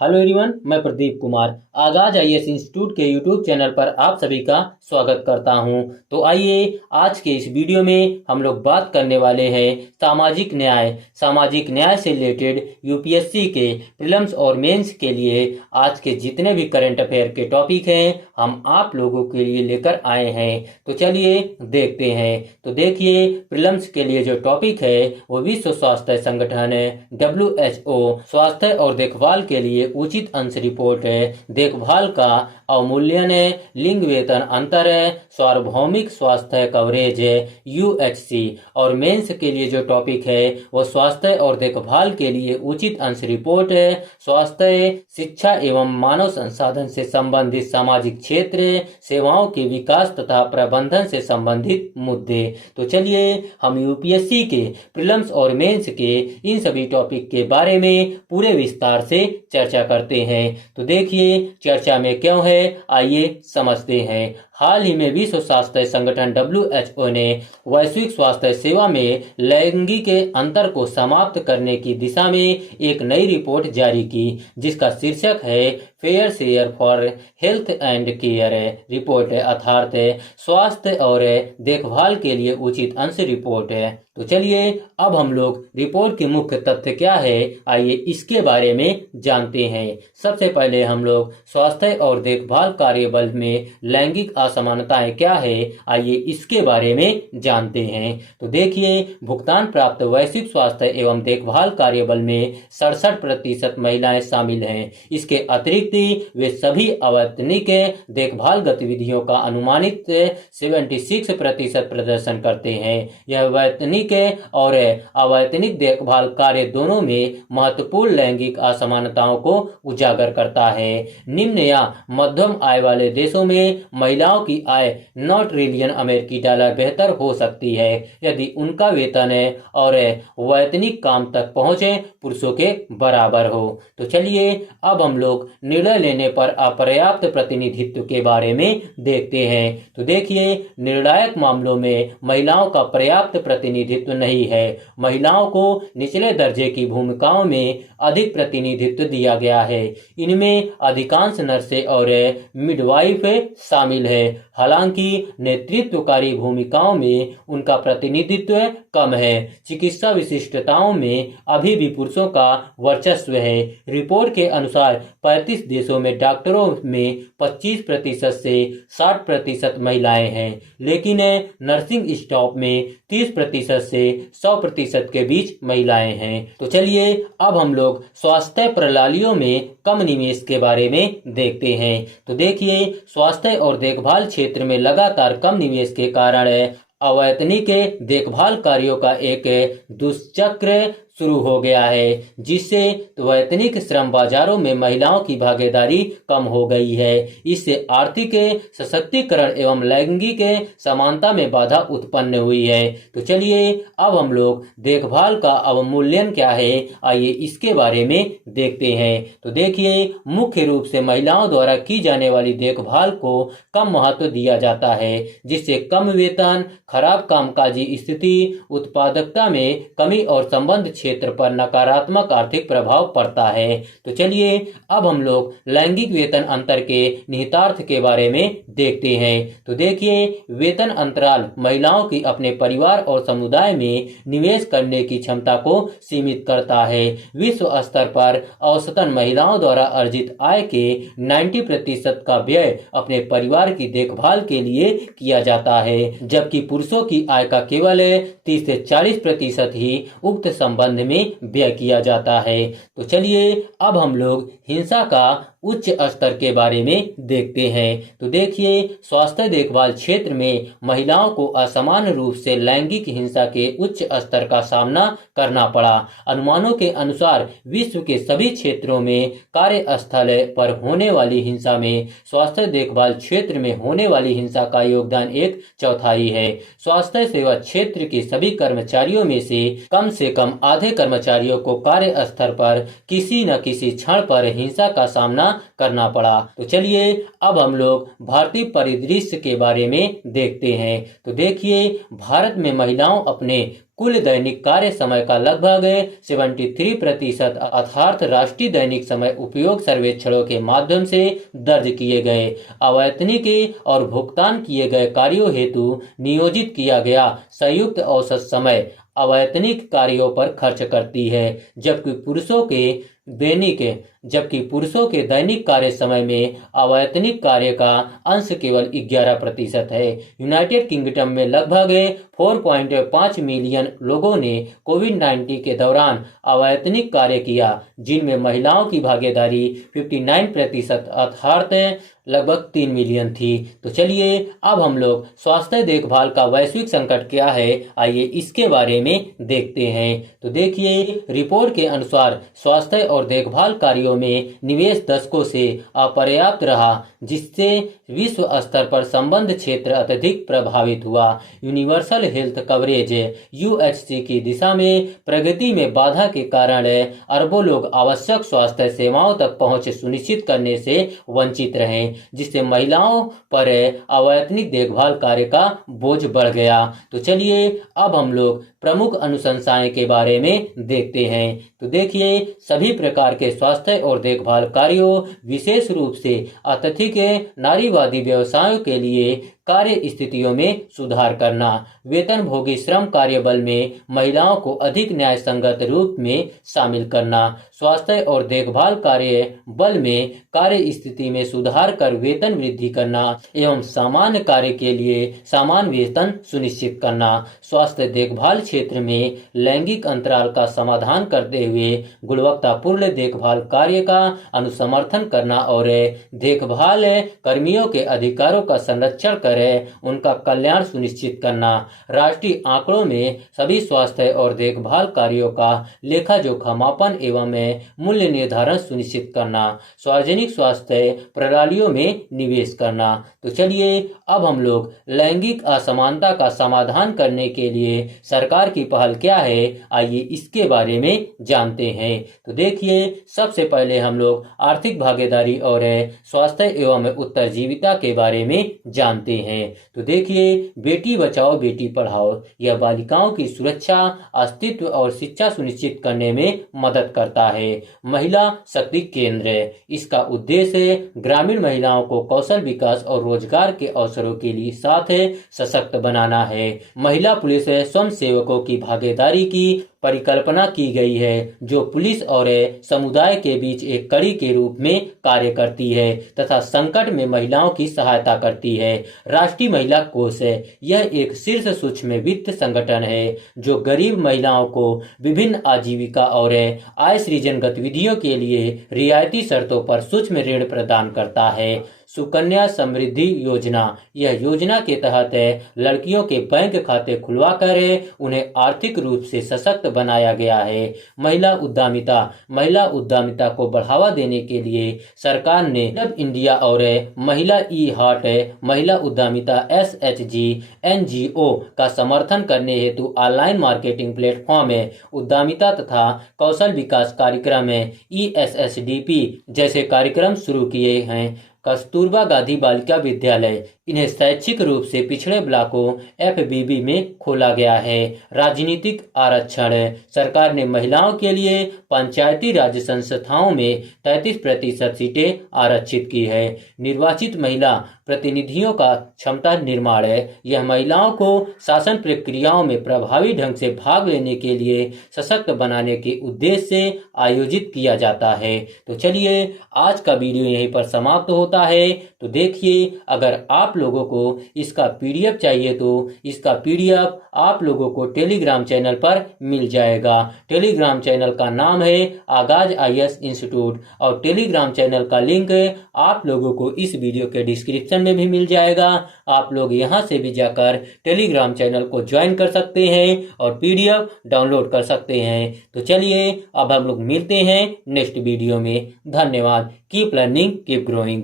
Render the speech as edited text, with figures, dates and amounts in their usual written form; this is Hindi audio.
हेलो एवरीवन, मैं प्रदीप कुमार आगाज आईएएस इंस्टीट्यूट के यूट्यूब चैनल पर आप सभी का स्वागत करता हूं। तो आइए आज के इस वीडियो में हम लोग बात करने वाले हैं सामाजिक न्याय से रिलेटेड यूपीएससी के प्रीलिम्स और मेंस के लिए आज के जितने भी करंट अफेयर के टॉपिक हैं हम आप लोगों के लिए लेकर आए हैं। तो चलिए देखते हैं। तो देखिए, प्रीलिम्स के लिए जो टॉपिक है वो विश्व स्वास्थ्य संगठन WHO स्वास्थ्य और देखभाल के लिए उचित अंश रिपोर्ट है, देखभाल का अवमूल्यन है, लिंग वेतन अंतर है, सार्वभौमिक स्वास्थ्य कवरेज है UHC। और मेंस के लिए जो टॉपिक है वो स्वास्थ्य और देखभाल के लिए उचित अंश रिपोर्ट है, स्वास्थ्य शिक्षा एवं मानव संसाधन से संबंधित सामाजिक क्षेत्र सेवाओं के विकास तथा प्रबंधन से संबंधित मुद्दे। तो चलिए हम यूपीएससी के प्रीलिम्स और मेंस के इन सभी टॉपिक के बारे में पूरे विस्तार से चर्चा करते हैं। तो देखिए चर्चा में क्यों है, आइए समझते हैं। हाल ही में विश्व स्वास्थ्य संगठन WHO ने वैश्विक स्वास्थ्य सेवा में लैंगिक अंतर को समाप्त करने की दिशा में एक नई रिपोर्ट जारी की, जिसका शीर्षक है fair share for health and care report है, अर्थात स्वास्थ्य और देखभाल के लिए उचित अंश रिपोर्ट है। तो चलिए अब हम लोग रिपोर्ट के मुख्य तथ्य क्या है, आइए इसके बारे में जानते हैं। सबसे पहले हम लोग स्वास्थ्य और देखभाल कार्यबल में लैंगिक असमानताएं क्या है, आइए इसके बारे में जानते हैं। तो देखिए, भुगतान प्राप्त वैश्विक स्वास्थ्य एवं देखभाल कार्यबल में 67% महिलाएं शामिल हैं। इसके अतिरिक्त वे सभी अवैतनिक देखभाल गतिविधियों का अनुमानित 76% प्रदर्शन करते हैं। यह वैतनिक और अवैतनिक देखभाल कार्य दोनों में महत्वपूर्ण लैंगिक असमानताओं को उजागर करता है। निम्न या मध्यम आय वाले देशों में महिलाओं की आय 9 ट्रिलियन अमेरिकी डॉलर बेहतर हो सकती है यदि उनका वेतन और वैतनिक काम तक पहुंचे पुरुषों के बराबर हो। तो चलिए अब हम लोग निर्णय लेने पर अपर्याप्त प्रतिनिधित्व के बारे में देखते हैं। तो देखिए, निर्णायक मामलों में महिलाओं का पर्याप्त प्रतिनिधित्व नहीं है। महिलाओं को निचले दर्जे की भूमिकाओं में अधिक प्रतिनिधित्व दिया गया है। इनमें अधिकांश नर्सें और मिडवाइफ शामिल है। हालांकि नेतृत्वकारी भूमिकाओं में उनका प्रतिनिधित्व कम है। चिकित्सा विशिष्टताओं में अभी भी पुरुषों का वर्चस्व है। रिपोर्ट के अनुसार 35 देशों में डॉक्टरों में 25% से 60% महिलाएं हैं, लेकिन नर्सिंग स्टाफ में 30% से 100% के बीच महिलाएं हैं। तो चलिए अब हम लोग स्वास्थ्य प्रणालियों में कम निवेश के बारे में देखते हैं। तो देखिए, स्वास्थ्य और देखभाल क्षेत्र में लगातार कम निवेश के कारण अवैतनिक देखभाल कार्यों का एक दुष्चक्र शुरू हो गया है, जिससे वैतनिक श्रम बाजारों में महिलाओं की भागीदारी कम हो गई है। इससे आर्थिक सशक्तिकरण एवं लैंगिक समानता में बाधा उत्पन्न हुई है। तो चलिए अब हम लोग देखभाल का अवमूल्यन क्या है, आइए इसके बारे में देखते हैं। तो देखिए, मुख्य रूप से महिलाओं द्वारा की जाने वाली देखभाल को कम महत्व दिया जाता है, जिससे कम वेतन, खराब कामकाजी स्थिति, उत्पादकता में कमी और संबंध क्षेत्र पर नकारात्मक आर्थिक प्रभाव पड़ता है। तो चलिए अब हम लोग लैंगिक वेतन अंतर के निहितार्थ के बारे में देखते हैं। तो देखिए, वेतन अंतराल महिलाओं की अपने परिवार और समुदाय में निवेश करने की क्षमता को सीमित करता है। विश्व स्तर पर औसतन महिलाओं द्वारा अर्जित आय के 90% का व्यय अपने परिवार की देखभाल के लिए किया जाता है, जबकि पुरुषों की आय का केवल 30 से 40% ही उक्त संबंध में व्यय किया जाता है। तो चलिए अब हम लोग हिंसा का उच्च स्तर के बारे में देखते हैं। तो देखिए, स्वास्थ्य देखभाल क्षेत्र में महिलाओं को असमान रूप से लैंगिक हिंसा के उच्च स्तर का सामना करना पड़ा। अनुमानों के अनुसार विश्व के सभी क्षेत्रों में कार्यस्थल पर होने वाली हिंसा में स्वास्थ्य देखभाल क्षेत्र में होने वाली हिंसा का योगदान 1/4 है। स्वास्थ्य सेवा क्षेत्र के सभी कर्मचारियों में से कम आधे आधे कर्मचारियों को कार्यस्थल पर किसी न किसी क्षण पर हिंसा का सामना करना पड़ा। तो चलिए अब हम लोग भारतीय परिदृश्य के बारे में देखते हैं। तो देखिए, भारत में महिलाओं अपने कुल दैनिक कार्य समय का लगभग 73% अर्थात राष्ट्रीय दैनिक समय उपयोग सर्वेक्षणों के माध्यम से दर्ज किए गए अवैतनिक और भुगतान किए गए कार्यों हेतु नियोजित किया गया संयुक्त औसत समय अवैतनिक कार्यों पर खर्च करती है, जबकि पुरुषों के दैनिक कार्य समय में अवैतनिक कार्य का अंश केवल 11% है। यूनाइटेड किंगडम में लगभग 4.5 मिलियन लोगों ने कोविड-19 के दौरान अवैतनिक कार्य किया, जिनमें महिलाओं की भागीदारी 59% अर्थात लगभग 3 मिलियन थी। तो चलिए अब हम लोग स्वास्थ्य देखभाल का वैश्विक संकट क्या है, आइए इसके बारे में देखते हैं। तो देखिए, रिपोर्ट के अनुसार स्वास्थ्य और देखभाल कार्यों में निवेश दशकों से अपर्याप्त रहा, जिससे विश्व स्तर पर संबद्ध क्षेत्र अत्यधिक प्रभावित हुआ। यूनिवर्सल हेल्थ कवरेज यूएचसी की दिशा में प्रगति में बाधा के कारण अरबों लोग आवश्यक स्वास्थ्य सेवाओं तक पहुंच सुनिश्चित करने से वंचित रहे, जिससे महिलाओं पर अवैतनिक देखभाल कार्य का बोझ बढ़ गया। तो चलिए अब हम लोग प्रमुख अनुशंसाएं के बारे में देखते हैं। तो देखिए, सभी प्रकार के स्वास्थ्य और देखभाल कार्यों, विशेष रूप से अत्यधिक नारीवादी व्यवसायों के लिए कार्य स्थितियों में सुधार करना, वेतन भोगी श्रम कार्य बल में महिलाओं को अधिक न्याय संगत रूप में शामिल करना, स्वास्थ्य और देखभाल कार्य बल में कार्य स्थिति में सुधार कर वेतन वृद्धि करना एवं सामान्य कार्य के लिए समान वेतन सुनिश्चित करना, स्वास्थ्य देखभाल क्षेत्र में लैंगिक अंतराल का समाधान करते हुए गुणवत्तापूर्ण देखभाल कार्य का अनुसमर्थन करना और देखभाल कर्मियों के अधिकारों का संरक्षण कर उनका कल्याण सुनिश्चित करना, राष्ट्रीय आंकड़ों में सभी स्वास्थ्य और देखभाल कार्यों का लेखा जोखा मापन एवं मूल्य निर्धारण सुनिश्चित करना, सार्वजनिक स्वास्थ्य प्रणालियों में निवेश करना। तो चलिए अब हम लोग लैंगिक असमानता का समाधान करने के लिए सरकार की पहल क्या है, आइए इसके बारे में जानते हैं। तो देखिए, सबसे पहले हम लोग आर्थिक भागीदारी और स्वास्थ्य एवं उत्तरजीविता के बारे में जानते हैं। तो देखिए, बेटी बचाओ बेटी पढ़ाओ यह बालिकाओं की सुरक्षा, अस्तित्व और शिक्षा सुनिश्चित करने में मदद करता है। महिला शक्ति केंद्र, इसका उद्देश्य ग्रामीण महिलाओं को कौशल विकास और रोजगार के अवसरों के लिए साथ सशक्त बनाना है। महिला पुलिस स्वयं सेवकों की भागीदारी की परिकल्पना की गई है, जो पुलिस और समुदाय के बीच एक कड़ी के रूप में कार्य करती है तथा संकट में महिलाओं की सहायता करती है। राष्ट्रीय महिला कोष, यह एक शीर्ष सूक्ष्म वित्त संगठन है जो गरीब महिलाओं को विभिन्न आजीविका और आय सृजन गतिविधियों के लिए रियायती शर्तों पर सूक्ष्म ऋण प्रदान करता है। सुकन्या समृद्धि योजना, यह योजना के तहत लड़कियों के बैंक खाते खुलवाकर उन्हें आर्थिक रूप से सशक्त बनाया गया है। महिला उद्यमिता को बढ़ावा देने के लिए सरकार ने क्लब इंडिया और महिला ई हार्ट महिला उद्यमिता SHG NGO का समर्थन करने हेतु ऑनलाइन मार्केटिंग प्लेटफॉर्म उद्यमिता तथा कौशल विकास कार्यक्रम ESSDP जैसे कार्यक्रम शुरू किए हैं। कस्तूरबा गांधी बालिका विद्यालय, इन्हें शैक्षिक रूप से पिछड़े ब्लॉकों FBB में खोला गया है। राजनीतिक आरक्षण, सरकार ने महिलाओं के लिए पंचायती राज संस्थाओं में 33% सीटें आरक्षित की है। निर्वाचित महिला प्रतिनिधियों का क्षमता निर्माण, यह महिलाओं को शासन प्रक्रियाओं में प्रभावी ढंग से भाग लेने के लिए सशक्त बनाने के उद्देश्य से आयोजित किया जाता है। तो चलिए आज का वीडियो यहीं पर समाप्त होता है। तो देखिए, अगर आप लोगों को इसका PDF चाहिए तो इसका PDF आप लोगों को टेलीग्राम चैनल पर मिल जाएगा। टेलीग्राम चैनल का नाम है आगाज IAS इंस्टीट्यूट और टेलीग्राम चैनल का लिंक आप लोगों को इस वीडियो के डिस्क्रिप्शन में भी मिल जाएगा। आप लोग यहां से भी जाकर टेलीग्राम चैनल को ज्वाइन कर सकते हैं और PDF डाउनलोड कर सकते हैं। तो चलिए अब हम लोग मिलते हैं नेक्स्ट वीडियो में। धन्यवाद। Keep learning, keep growing.